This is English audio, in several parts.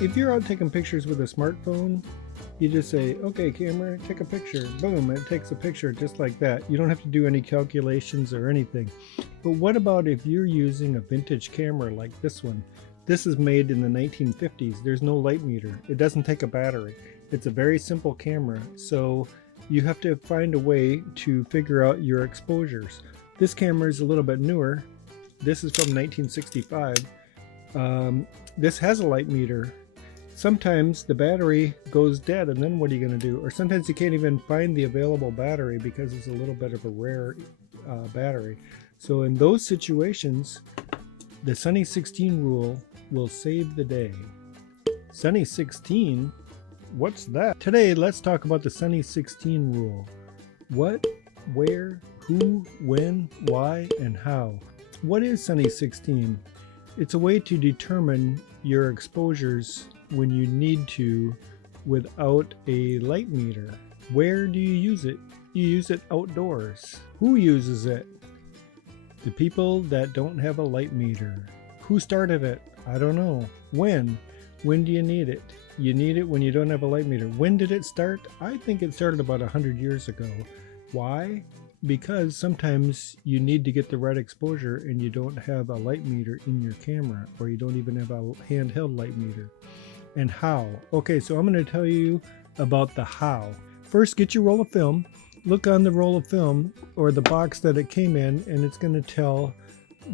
If you're out taking pictures with a smartphone, you just say, okay, camera, take a picture. Boom, it takes a picture just like that. You don't have to do any calculations or anything. But what about if you're using a vintage camera like this one? This is made in the 1950s. There's no light meter. It doesn't take a battery. It's a very simple camera. So you have to find a way to figure out your exposures. This camera is a little bit newer. This is from 1965. This has a light meter. Sometimes the battery goes dead, and then what are you going to do? Or sometimes you can't even find the available battery because it's a little bit of a rare battery. So in those situations, the Sunny 16 rule will save the day. Sunny 16? What's that? Today, let's talk about the Sunny 16 rule. What, where, who, when, why, and how. What is Sunny 16? It's a way to determine your exposures when you need to without a light meter. Where do you use it? You use it outdoors. Who uses it? The people that don't have a light meter. Who started it? I don't know. When? When do you need it? You need it when you don't have a light meter. When did it start? I think it started about 100 years ago. Why? Because sometimes you need to get the right exposure and you don't have a light meter in your camera, or you don't even have a handheld light meter. And how? Okay, so I'm going to tell you about the how. First, get your roll of film. Look on the roll of film or the box that it came in, and it's going to tell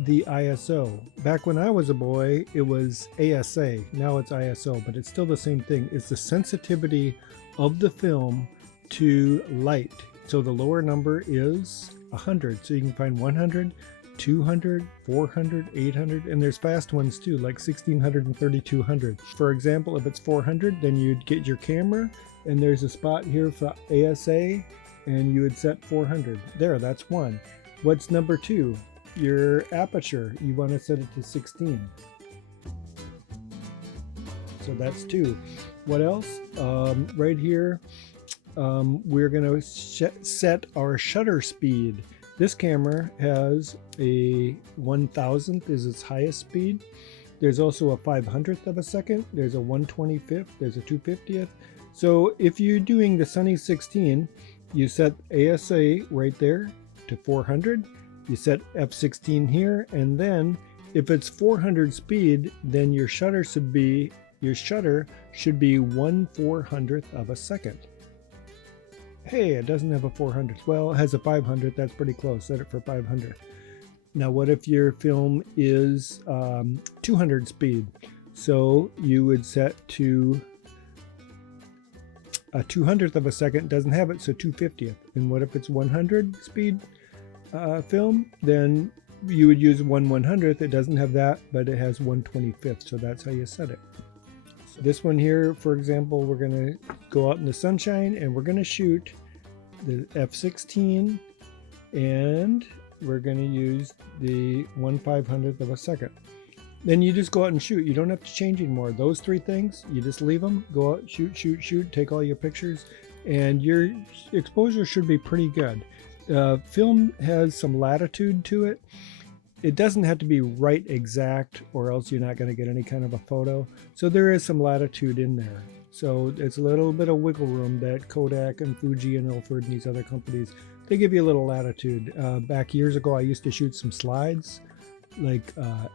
the ISO. Back when I was a boy, it was ASA. Now it's ISO, but it's still the same thing. It's the sensitivity of the film to light. So the lower number is 100. So you can find 100, 200, 400, 800, and there's fast ones too, like 1600 and 3200. For example, if it's 400, then you'd get your camera, and there's a spot here for ASA, and you would set 400. There, that's one. What's number two? Your aperture. You want to set it to 16. So that's two. What else? Right here, we're going to set our shutter speed. This camera has a 1,000th is its highest speed. There's also a 500th of a second. There's a 125th. There's a 250th. So if you're doing the Sunny 16, you set ASA right there to 400. You set f16 here, and then if it's 400 speed, then your shutter should be 1/400th of a second. Hey, it doesn't have a 400th. Well, it has a 500th. That's pretty close. Set it for 500. Now, what if your film is 200 speed? So you would set to a 200th of a second. Doesn't have it, so 250th. And what if it's 100 speed film? Then you would use 1/100th. It doesn't have that, but it has 1/25th. So that's how you set it. So this one here, for example, we're going to go out in the sunshine and we're going to shoot the f16, and we're going to use the 1/500th of a second. Then you just go out and shoot. You don't have to change anymore. Those three things, you just leave them, go out, shoot, shoot, shoot, take all your pictures, and your exposure should be pretty good. Film has some latitude to it. It doesn't have to be right exact, or else you're not going to get any kind of a photo. So there is some latitude in there. So it's a little bit of wiggle room that Kodak and Fuji and Ilford and these other companies, they give you a little latitude. Back years ago, I used to shoot some slides like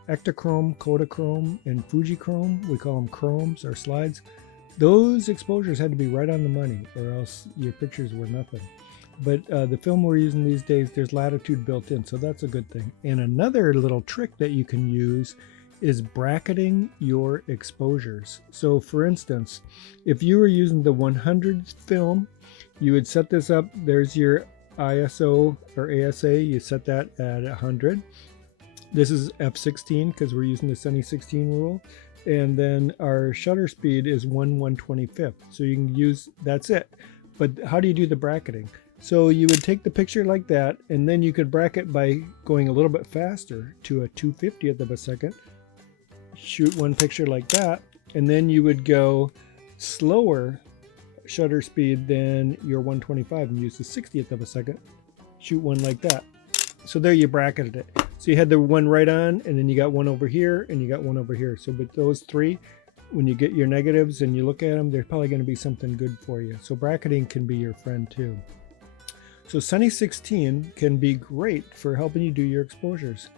Ektachrome, Kodachrome, and Fujichrome. We call them chromes or slides. Those exposures had to be right on the money, or else your pictures were nothing. But the film we're using these days, there's latitude built in, so that's a good thing. And another little trick that you can use is bracketing your exposures. So for instance, if you were using the 100 film, you would set this up. There's your ISO or ASA. You set that at 100. This is f16 because we're using the Sunny 16 rule. And then our shutter speed is 1/125th. So you can use, that's it. But how do you do the bracketing? So you would take the picture like that, and then you could bracket by going a little bit faster to a 2/50th of a second. Shoot one picture like that, and then you would go slower shutter speed than your 125 and use the 60th of a second, shoot one like that. So there you bracketed it. So you had the one right on, and then you got one over here, and you got one over here. So with those three, when you get your negatives and you look at them, they're probably going to be something good for you. So bracketing can be your friend too. So Sunny 16 can be great for helping you do your exposures.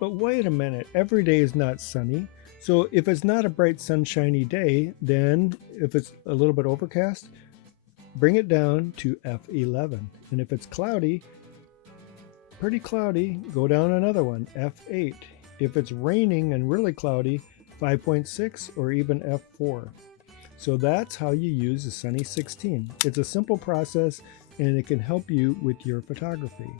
But wait a minute, every day is not sunny. So if it's not a bright sunshiny day, then if it's a little bit overcast, bring it down to F11. And if it's cloudy, pretty cloudy, go down another one, F8. If it's raining and really cloudy, 5.6 or even F4. So that's how you use the Sunny 16. It's a simple process and it can help you with your photography.